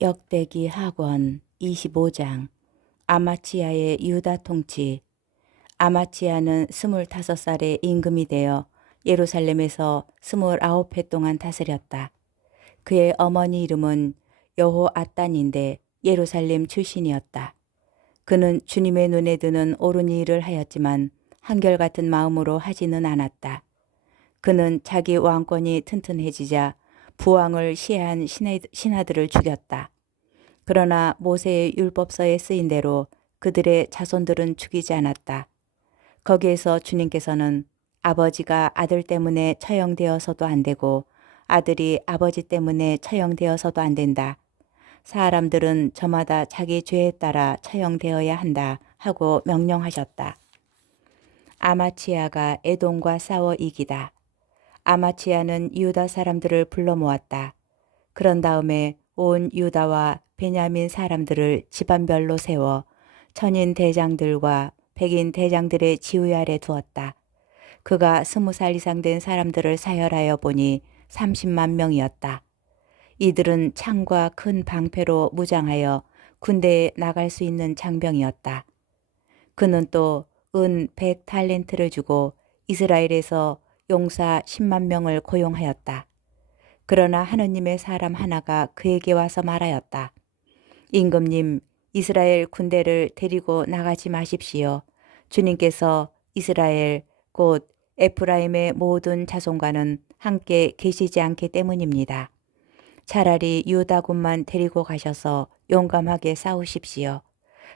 역대기 하권 25장. 아마치야의 유다 통치. 아마치야는 25살의 임금이 되어 예루살렘에서 29해 동안 다스렸다. 그의 어머니 이름은 여호앗단인데 예루살렘 출신이었다. 그는 주님의 눈에 드는 옳은 일을 하였지만 한결같은 마음으로 하지는 않았다. 그는 자기 왕권이 튼튼해지자 부왕을 시해한 신하들을 죽였다. 그러나 모세의 율법서에 쓰인 대로 그들의 자손들은 죽이지 않았다. 거기에서 주님께서는 아버지가 아들 때문에 처형되어서도 안 되고 아들이 아버지 때문에 처형되어서도 안 된다. 사람들은 저마다 자기 죄에 따라 처형되어야 한다 하고 명령하셨다. 아마치야가 에돔과 싸워 이기다. 아마치야는 유다 사람들을 불러 모았다. 그런 다음에 온 유다와 베냐민 사람들을 집안별로 세워 천인 대장들과 백인 대장들의 지휘 아래 두었다. 그가 20살 이상 된 사람들을 사열하여 보니 30만 명이었다. 이들은 창과 큰 방패로 무장하여 군대에 나갈 수 있는 장병이었다. 그는 또 은 100달란트를 주고 이스라엘에서 용사 10만 명을 고용하였다. 그러나 하느님의 사람 하나가 그에게 와서 말하였다. 임금님, 이스라엘 군대를 데리고 나가지 마십시오. 주님께서 이스라엘 곧 에프라임의 모든 자손과는 함께 계시지 않기 때문입니다. 차라리 유다군만 데리고 가셔서 용감하게 싸우십시오.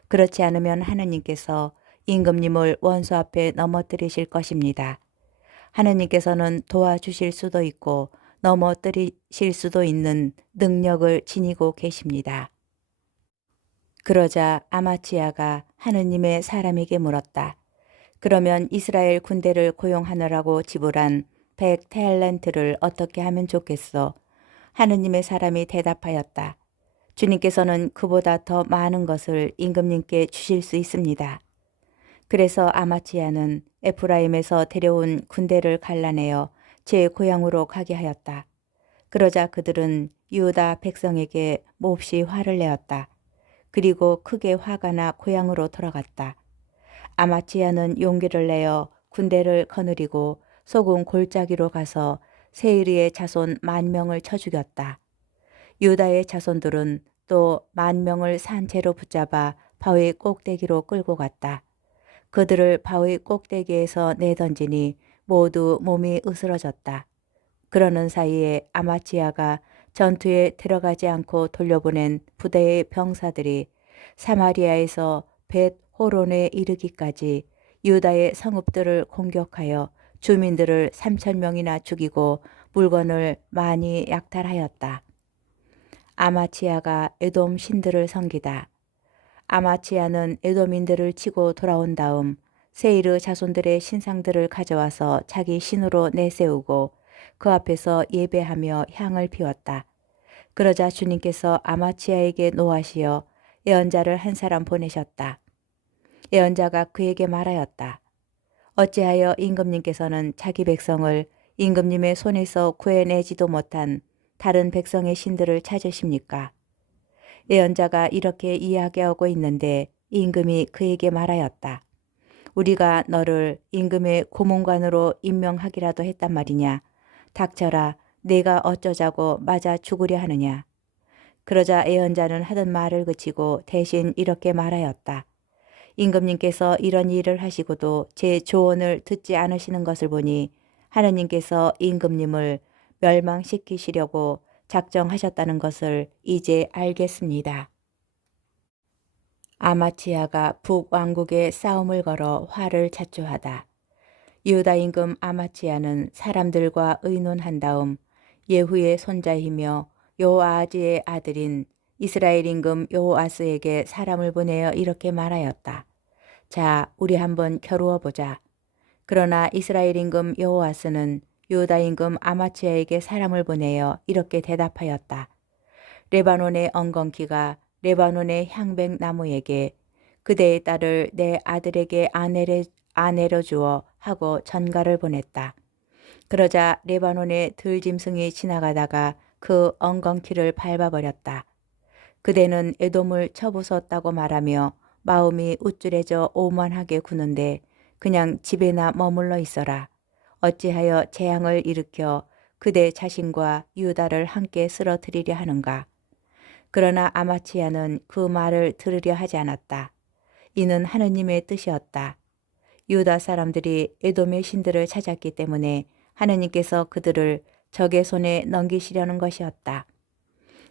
그렇지 않으면 하느님께서 임금님을 원수 앞에 넘어뜨리실 것입니다. 하느님께서는 도와주실 수도 있고 넘어뜨리실 수도 있는 능력을 지니고 계십니다. 그러자 아마치야가 하느님의 사람에게 물었다. 그러면 이스라엘 군대를 고용하느라고 지불한 100달란트를 어떻게 하면 좋겠소? 하느님의 사람이 대답하였다. 주님께서는 그보다 더 많은 것을 임금님께 주실 수 있습니다. 그래서 아마치야는 에프라임에서 데려온 군대를 갈라내어 제 고향으로 가게 하였다. 그러자 그들은 유다 백성에게 몹시 화를 내었다. 그리고 크게 화가 나 고향으로 돌아갔다. 아마치야는 용기를 내어 군대를 거느리고 소금 골짜기로 가서 세일이의 자손 10,000명을 쳐 죽였다. 유다의 자손들은 또 10,000명을 산채로 붙잡아 바위 꼭대기로 끌고 갔다. 그들을 바위 꼭대기에서 내던지니 모두 몸이 으스러졌다. 그러는 사이에 아마치야가 전투에 들어가지 않고 돌려보낸 부대의 병사들이 사마리아에서 벳 호론에 이르기까지 유다의 성읍들을 공격하여 주민들을 3,000명이나 죽이고 물건을 많이 약탈하였다. 아마치야가 에돔 신들을 섬기다. 아마치야는 에돔인들을 치고 돌아온 다음 세이르 자손들의 신상들을 가져와서 자기 신으로 내세우고 그 앞에서 예배하며 향을 피웠다. 그러자 주님께서 아마치야에게 노하시어 예언자를 한 사람 보내셨다. 예언자가 그에게 말하였다. 어찌하여 임금님께서는 자기 백성을 임금님의 손에서 구해내지도 못한 다른 백성의 신들을 찾으십니까? 예언자가 이렇게 이야기하고 있는데 임금이 그에게 말하였다. 우리가 너를 임금의 고문관으로 임명하기라도 했단 말이냐. 닥쳐라. 내가 어쩌자고 맞아 죽으려 하느냐. 그러자 예언자는 하던 말을 그치고 대신 이렇게 말하였다. 임금님께서 이런 일을 하시고도 제 조언을 듣지 않으시는 것을 보니 하느님께서 임금님을 멸망시키시려고 작정하셨다는 것을 이제 알겠습니다. 아마치야가 북왕국에 싸움을 걸어 화를 자초하다. 유다 임금 아마치야는 사람들과 의논한 다음 예후의 손자이며 요아하지의 아들인 이스라엘 임금 요아스에게 사람을 보내어 이렇게 말하였다. 자, 우리 한번 겨루어 보자. 그러나 이스라엘 임금 여호아스는 유다 임금 아마치야에게 사람을 보내어 이렇게 대답하였다. 레바논의 엉겅퀴가 레바논의 향백 나무에게 그대의 딸을 내 아들에게 아내려 주어 하고 전가를 보냈다. 그러자 레바논의 들짐승이 지나가다가 그 엉겅퀴를 밟아버렸다. 그대는 에돔을 쳐부쉈다고 말하며 마음이 우쭐해져 오만하게 구는데 그냥 집에나 머물러 있어라. 어찌하여 재앙을 일으켜 그대 자신과 유다를 함께 쓰러뜨리려 하는가. 그러나 아마치야는 그 말을 들으려 하지 않았다. 이는 하느님의 뜻이었다. 유다 사람들이 에돔의 신들을 찾았기 때문에 하느님께서 그들을 적의 손에 넘기시려는 것이었다.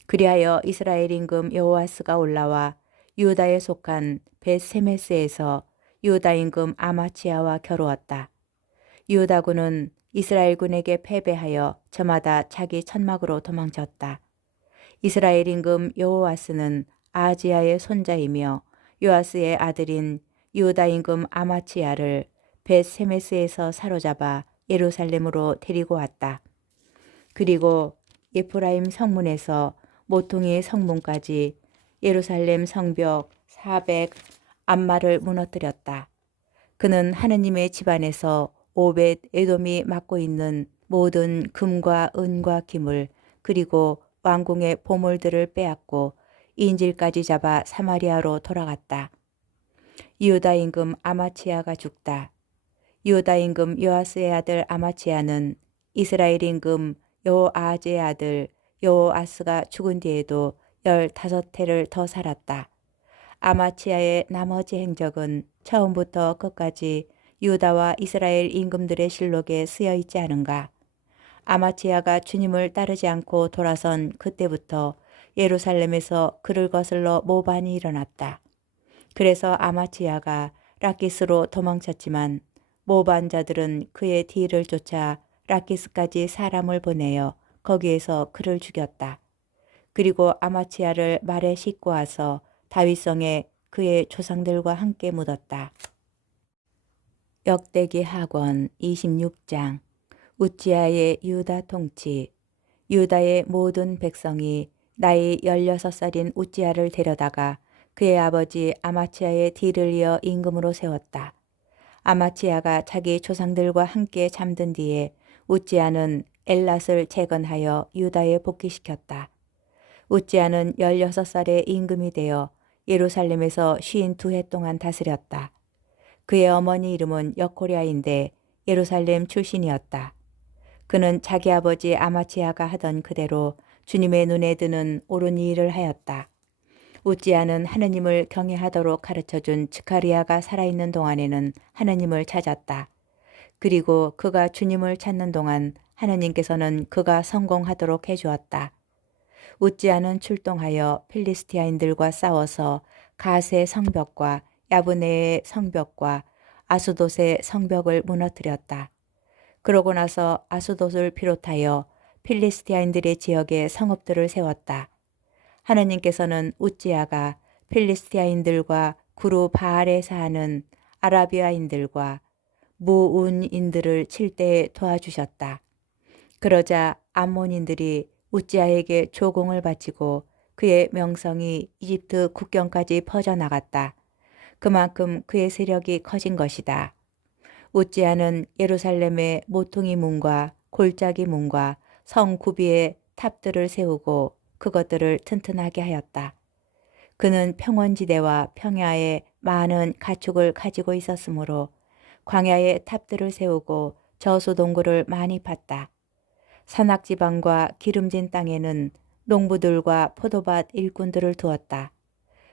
그리하여 이스라엘 임금 여호아스가 올라와 유다에 속한 벳세메스에서 유다 임금 아마치야와 겨루었다. 유다군은 이스라엘군에게 패배하여 저마다 자기 천막으로 도망쳤다. 이스라엘 임금 여호아스는 아하지야의 손자이며 요아스의 아들인 유다 임금 아마치야를 벳세메스에서 사로잡아 예루살렘으로 데리고 왔다. 그리고 에프라임 성문에서 모퉁이 성문까지 예루살렘 성벽 400 암마를 무너뜨렸다. 그는 하느님의 집안에서 오벳 에돔이 맡고 있는 모든 금과 은과 기물 그리고 왕궁의 보물들을 빼앗고 인질까지 잡아 사마리아로 돌아갔다. 유다 임금 아마치야가 죽다. 유다 임금 요아스의 아들 아마치야는 이스라엘 임금 여호아하즈의 아들 여호아스가 죽은 뒤에도 15해를 더 살았다. 아마치야의 나머지 행적은 처음부터 끝까지 유다와 이스라엘 임금들의 실록에 쓰여 있지 않은가. 아마치야가 주님을 따르지 않고 돌아선 그때부터 예루살렘에서 그를 거슬러 모반이 일어났다. 그래서 아마치야가 라키스로 도망쳤지만 모반자들은 그의 뒤를 쫓아 라키스까지 사람을 보내어 거기에서 그를 죽였다. 그리고 아마치야를 말에 싣고 와서 다윗성에 그의 조상들과 함께 묻었다. 역대기 하권 26장. 우찌야의 유다 통치. 유다의 모든 백성이 나이 16살인 우찌야를 데려다가 그의 아버지 아마치야의 뒤를 이어 임금으로 세웠다. 아마치야가 자기 조상들과 함께 잠든 뒤에 우찌야는 엘랏을 재건하여 유다에 복귀시켰다. 우찌야는 16살에 임금이 되어 예루살렘에서 52해 동안 다스렸다. 그의 어머니 이름은 여코랴인데 예루살렘 출신이었다. 그는 자기 아버지 아마치야가 하던 그대로 주님의 눈에 드는 옳은 일을 하였다. 우찌야는 하느님을 경외하도록 가르쳐준 즈카리아가 살아있는 동안에는 하느님을 찾았다. 그리고 그가 주님을 찾는 동안 하느님께서는 그가 성공하도록 해주었다. 우찌야는 출동하여 필리스티아인들과 싸워서 가세 성벽과 야브네의 성벽과 아수돗의 성벽을 무너뜨렸다. 그러고 나서 아수돗을 비롯하여 필리스티아인들의 지역에 성읍들을 세웠다. 하느님께서는 우찌야가 필리스티아인들과 구루 바알에 사는 아라비아인들과 무운인들을 칠 때에 도와주셨다. 그러자 암몬인들이 우찌야에게 조공을 바치고 그의 명성이 이집트 국경까지 퍼져나갔다. 그만큼 그의 세력이 커진 것이다. 우찌야는 예루살렘의 모퉁이 문과 골짜기 문과 성 구비의 탑들을 세우고 그것들을 튼튼하게 하였다. 그는 평원지대와 평야에 많은 가축을 가지고 있었으므로 광야에 탑들을 세우고 저수동굴을 많이 팠다. 산악지방과 기름진 땅에는 농부들과 포도밭 일꾼들을 두었다.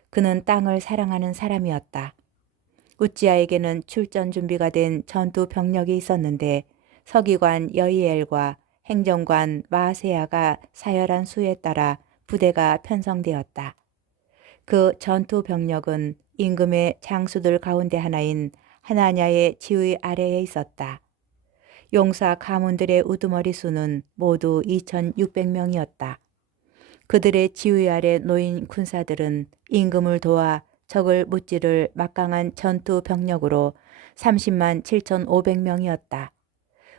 그는 땅을 사랑하는 사람이었다. 우찌야에게는 출전 준비가 된 전투 병력이 있었는데 서기관 여이엘과 행정관 마세야가 사열한 수에 따라 부대가 편성되었다. 그 전투 병력은 임금의 장수들 가운데 하나인 하나냐의 지휘 아래에 있었다. 용사 가문들의 우두머리 수는 모두 2,600명이었다. 그들의 지휘 아래 놓인 군사들은 임금을 도와 적을 무찌를 막강한 전투 병력으로 30만 7,500명이었다.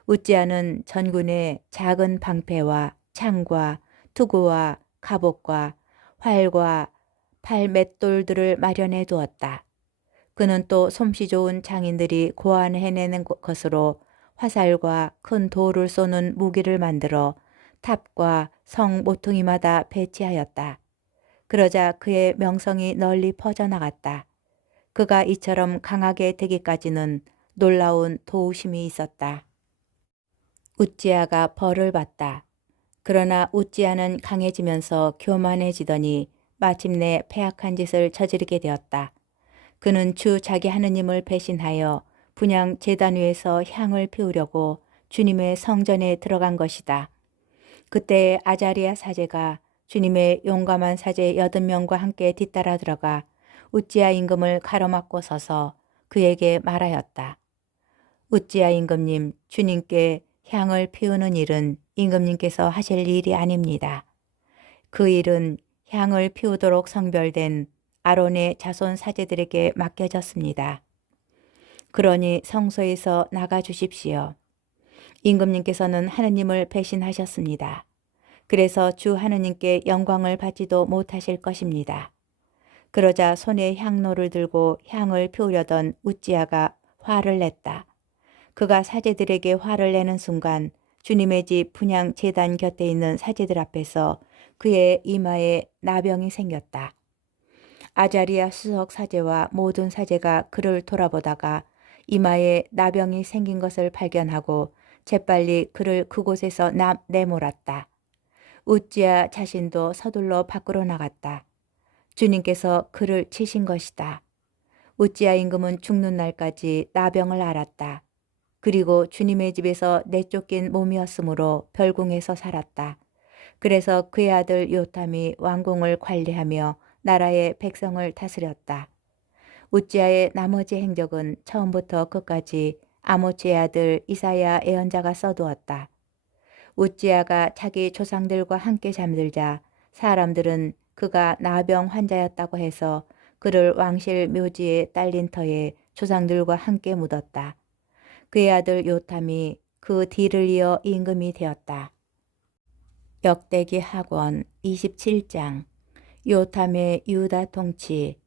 우찌야는 전군에 작은 방패와 창과 투구와 갑옷과 활과 팔맷돌들을 마련해 두었다. 그는 또 솜씨 좋은 장인들이 고안해내는 것으로 화살과 큰 돌을 쏘는 무기를 만들어 탑과 성 모퉁이마다 배치하였다. 그러자 그의 명성이 널리 퍼져나갔다. 그가 이처럼 강하게 되기까지는 놀라운 도우심이 있었다. 우찌야가 벌을 받다. 그러나 우찌야는 강해지면서 교만해지더니 마침내 패악한 짓을 저지르게 되었다. 그는 주 자기 하느님을 배신하여 분향 제단 위에서 향을 피우려고 주님의 성전에 들어간 것이다. 그때 아자리아 사제가 주님의 용감한 사제 8명과 함께 뒤따라 들어가 우찌야 임금을 가로막고 서서 그에게 말하였다. 우찌야 임금님, 주님께 향을 피우는 일은 임금님께서 하실 일이 아닙니다. 그 일은 향을 피우도록 성별된 아론의 자손 사제들에게 맡겨졌습니다. 그러니 성소에서 나가 주십시오. 임금님께서는 하느님을 배신하셨습니다. 그래서 주 하느님께 영광을 받지도 못하실 것입니다. 그러자 손에 향로를 들고 향을 피우려던 우찌야가 화를 냈다. 그가 사제들에게 화를 내는 순간 주님의 집 분향 제단 곁에 있는 사제들 앞에서 그의 이마에 나병이 생겼다. 아자리아 수석 사제와 모든 사제가 그를 돌아보다가 이마에 나병이 생긴 것을 발견하고 재빨리 그를 그곳에서 내몰았다. 우찌야 자신도 서둘러 밖으로 나갔다. 주님께서 그를 치신 것이다. 우찌야 임금은 죽는 날까지 나병을 앓았다. 그리고 주님의 집에서 내쫓긴 몸이었으므로 별궁에서 살았다. 그래서 그의 아들 요탐이 왕궁을 관리하며 나라의 백성을 다스렸다. 우찌야의 나머지 행적은 처음부터 끝까지 아모츠의 아들 이사야 예언자가 써두었다. 우찌야가 자기 조상들과 함께 잠들자 사람들은 그가 나병 환자였다고 해서 그를 왕실 묘지에 딸린 터에 조상들과 함께 묻었다. 그의 아들 요탐이 그 뒤를 이어 임금이 되었다. 역대기 학원 27장 요탐의 유다 통치.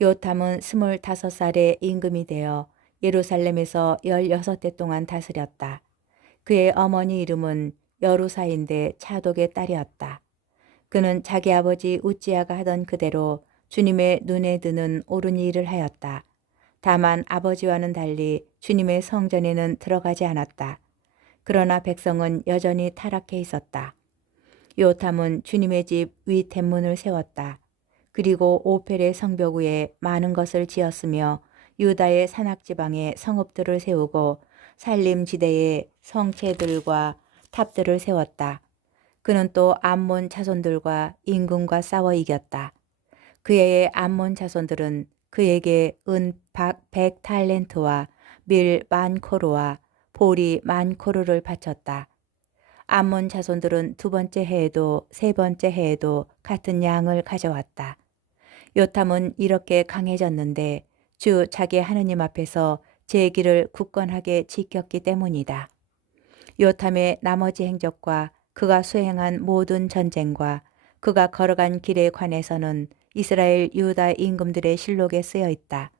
요탐은 25살에 임금이 되어 예루살렘에서 16대 동안 다스렸다. 그의 어머니 이름은 여루사인데 차독의 딸이었다. 그는 자기 아버지 우찌야가 하던 그대로 주님의 눈에 드는 옳은 일을 하였다. 다만 아버지와는 달리 주님의 성전에는 들어가지 않았다. 그러나 백성은 여전히 타락해 있었다. 요탐은 주님의 집 윗대문을 세웠다. 그리고 오펠의 성벽 위에 많은 것을 지었으며 유다의 산악지방에 성읍들을 세우고 살림지대에 성체들과 탑들을 세웠다. 그는 또 암몬 자손들과 임금과 싸워 이겼다. 그의 암몬 자손들은 그에게 은 100탈렌트와 밀 10,000코르와 보리 10,000코르를 바쳤다. 암몬 자손들은 두 번째 해에도 세 번째 해에도 같은 양을 가져왔다. 요탐은 이렇게 강해졌는데 주 자기 하느님 앞에서 제 길을 굳건하게 지켰기 때문이다. 요탐의 나머지 행적과 그가 수행한 모든 전쟁과 그가 걸어간 길에 관해서는 이스라엘 유다 임금들의 실록에 쓰여 있다.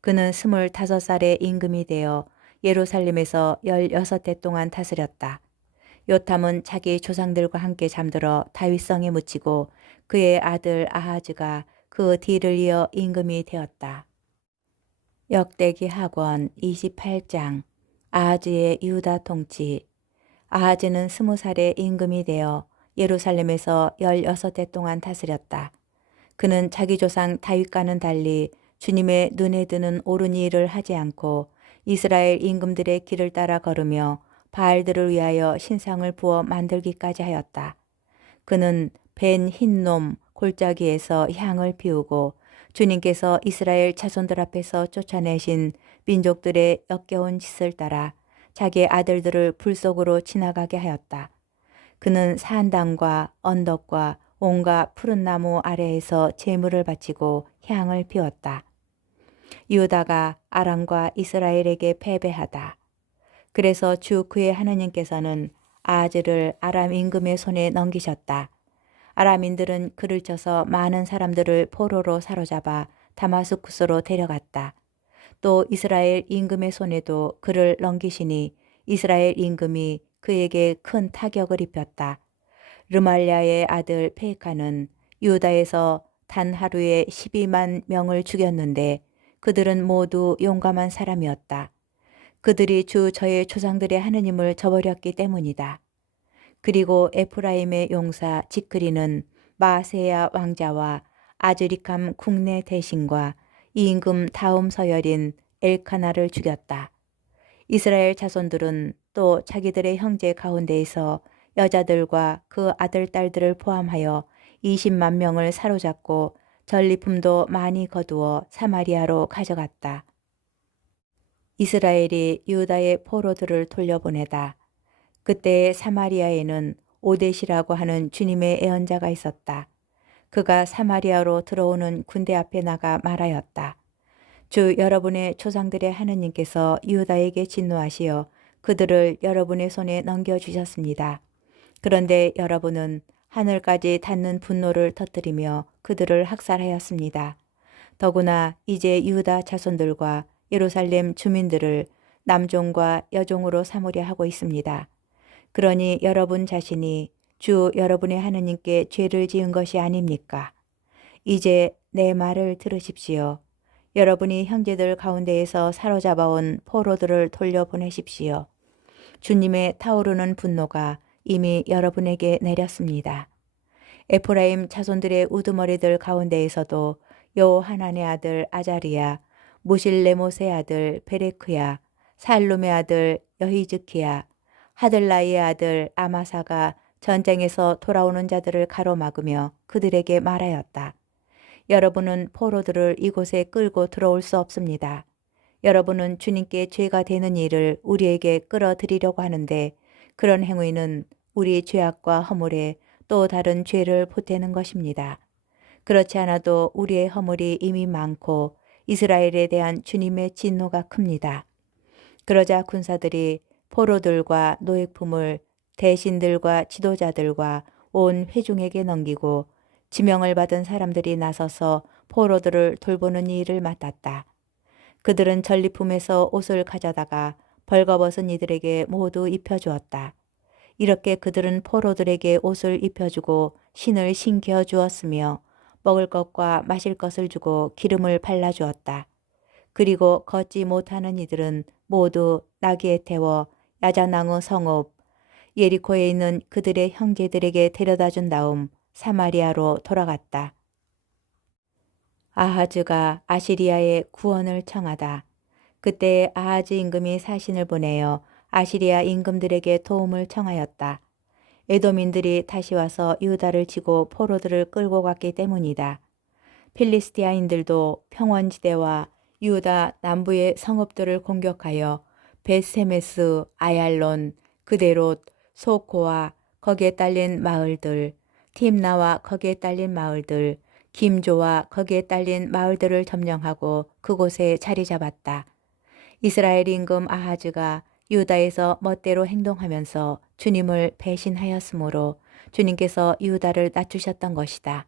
그는 25살에 임금이 되어 예루살렘에서 16해 동안 다스렸다. 요탐은 자기 조상들과 함께 잠들어 다윗성에 묻히고 그의 아들 아하즈가 그 뒤를 이어 임금이 되었다. 역대기 학원 28장 아하즈의 유다 통치. 아하즈는 20살에 임금이 되어 예루살렘에서 16해 동안 다스렸다. 그는 자기 조상 다윗과는 달리 주님의 눈에 드는 옳은 일을 하지 않고 이스라엘 임금들의 길을 따라 걸으며 바알들을 위하여 신상을 부어 만들기까지 하였다. 그는 벤 흰놈 골짜기에서 향을 피우고 주님께서 이스라엘 자손들 앞에서 쫓아내신 민족들의 역겨운 짓을 따라 자기 아들들을 불 속으로 지나가게 하였다. 그는 산당과 언덕과 온갖 푸른 나무 아래에서 제물을 바치고 향을 피웠다. 유다가 아람과 이스라엘에게 패배하다. 그래서 주 그의 하느님께서는 아하즈를 아람 임금의 손에 넘기셨다. 아람인들은 그를 쳐서 많은 사람들을 포로로 사로잡아 다마스쿠스로 데려갔다. 또 이스라엘 임금의 손에도 그를 넘기시니 이스라엘 임금이 그에게 큰 타격을 입혔다. 르말랴의 아들 페이카는 유다에서 단 하루에 12만 명을 죽였는데 그들은 모두 용감한 사람이었다. 그들이 주 저의 조상들의 하느님을 저버렸기 때문이다. 그리고 에프라임의 용사 지크리는 마세야 왕자와 아즈리캄 국내 대신과 임금 다음 서열인 엘카나를 죽였다. 이스라엘 자손들은 또 자기들의 형제 가운데에서 여자들과 그 아들, 딸들을 포함하여 20만 명을 사로잡고 전리품도 많이 거두어 사마리아로 가져갔다. 이스라엘이 유다의 포로들을 돌려보내다. 그때 사마리아에는 오뎃이라고 하는 주님의 애언자가 있었다. 그가 사마리아로 들어오는 군대 앞에 나가 말하였다. 주 여러분의 조상들의 하느님께서 유다에게 진노하시어 그들을 여러분의 손에 넘겨주셨습니다. 그런데 여러분은 하늘까지 닿는 분노를 터뜨리며 그들을 학살하였습니다. 더구나 이제 유다 자손들과 예루살렘 주민들을 남종과 여종으로 삼으려 하고 있습니다. 그러니 여러분 자신이 주 여러분의 하느님께 죄를 지은 것이 아닙니까? 이제 내 말을 들으십시오. 여러분이 형제들 가운데에서 사로잡아온 포로들을 돌려보내십시오. 주님의 타오르는 분노가 이미 여러분에게 내렸습니다. 에프라임 자손들의 우두머리들 가운데에서도 여호하난의 아들 아자리야, 무실레못의 아들 베레크야, 살룸의 아들 여히즈키야, 하들라이의 아들 아마사가 전쟁에서 돌아오는 자들을 가로막으며 그들에게 말하였다. 여러분은 포로들을 이곳에 끌고 들어올 수 없습니다. 여러분은 주님께 죄가 되는 일을 우리에게 끌어들이려고 하는데 그런 행위는 우리 죄악과 허물에 또 다른 죄를 보태는 것입니다. 그렇지 않아도 우리의 허물이 이미 많고 이스라엘에 대한 주님의 진노가 큽니다. 그러자 군사들이 포로들과 노획품을 대신들과 지도자들과 온 회중에게 넘기고 지명을 받은 사람들이 나서서 포로들을 돌보는 일을 맡았다. 그들은 전리품에서 옷을 가져다가 벌거벗은 이들에게 모두 입혀주었다. 이렇게 그들은 포로들에게 옷을 입혀주고 신을 신겨 주었으며 먹을 것과 마실 것을 주고 기름을 발라주었다. 그리고 걷지 못하는 이들은 모두 나귀에 태워 야자나무 성읍 예리코에 있는 그들의 형제들에게 데려다 준 다음 사마리아로 돌아갔다. 아하즈가 아시리아의 구원을 청하다. 그때 아하즈 임금이 사신을 보내어 아시리아 임금들에게 도움을 청하였다. 에돔인들이 다시 와서 유다를 치고 포로들을 끌고 갔기 때문이다. 필리스티아인들도 평원지대와 유다 남부의 성읍들을 공격하여 베세메스, 아얄론, 그데롯, 소코와 거기에 딸린 마을들, 팀나와 거기에 딸린 마을들, 김조와 거기에 딸린 마을들을 점령하고 그곳에 자리 잡았다. 이스라엘 임금 아하즈가 유다에서 멋대로 행동하면서 주님을 배신하였으므로 주님께서 유다를 낮추셨던 것이다.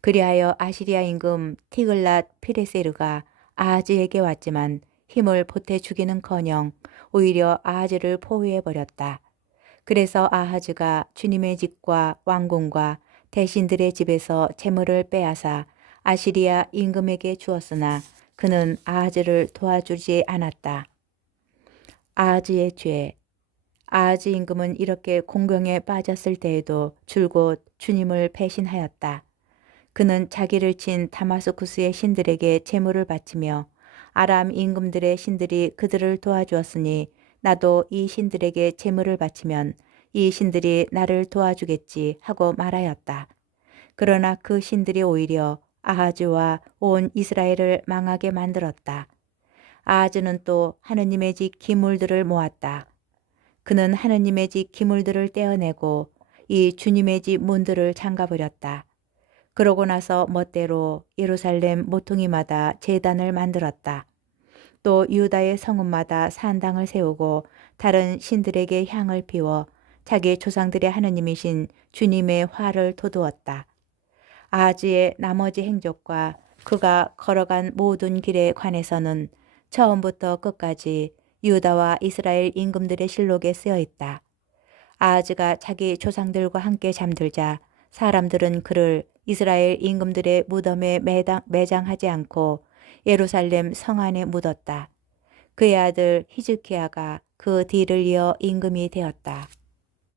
그리하여 아시리아 임금 티글랏 피레세르가 아하즈에게 왔지만 힘을 보태 주기는커녕 오히려 아하즈를 포위해버렸다. 그래서 아하즈가 주님의 집과 왕궁과 대신들의 집에서 재물을 빼앗아 아시리아 임금에게 주었으나 그는 아하즈를 도와주지 않았다. 아하즈의 죄. 아하즈 임금은 이렇게 공경에 빠졌을 때에도 줄곧 주님을 배신하였다. 그는 자기를 친 다마스쿠스의 신들에게 제물을 바치며 아람 임금들의 신들이 그들을 도와주었으니 나도 이 신들에게 제물을 바치면 이 신들이 나를 도와주겠지 하고 말하였다. 그러나 그 신들이 오히려 아하즈와 온 이스라엘을 망하게 만들었다. 아하즈는 또 하느님의 집 기물들을 모았다. 그는 하느님의 집 기물들을 떼어내고 이 주님의 집 문들을 잠가버렸다. 그러고 나서 멋대로 예루살렘 모퉁이마다 제단을 만들었다. 또 유다의 성읍마다 산당을 세우고 다른 신들에게 향을 피워 자기 조상들의 하느님이신 주님의 화를 돋우었다. 아하즈의 나머지 행적과 그가 걸어간 모든 길에 관해서는 처음부터 끝까지 유다와 이스라엘 임금들의 실록에 쓰여 있다. 아하즈가 자기 조상들과 함께 잠들자 사람들은 그를 이스라엘 임금들의 무덤에 매장하지 않고 예루살렘 성 안에 묻었다. 그의 아들 히즈키야가 그 뒤를 이어 임금이 되었다.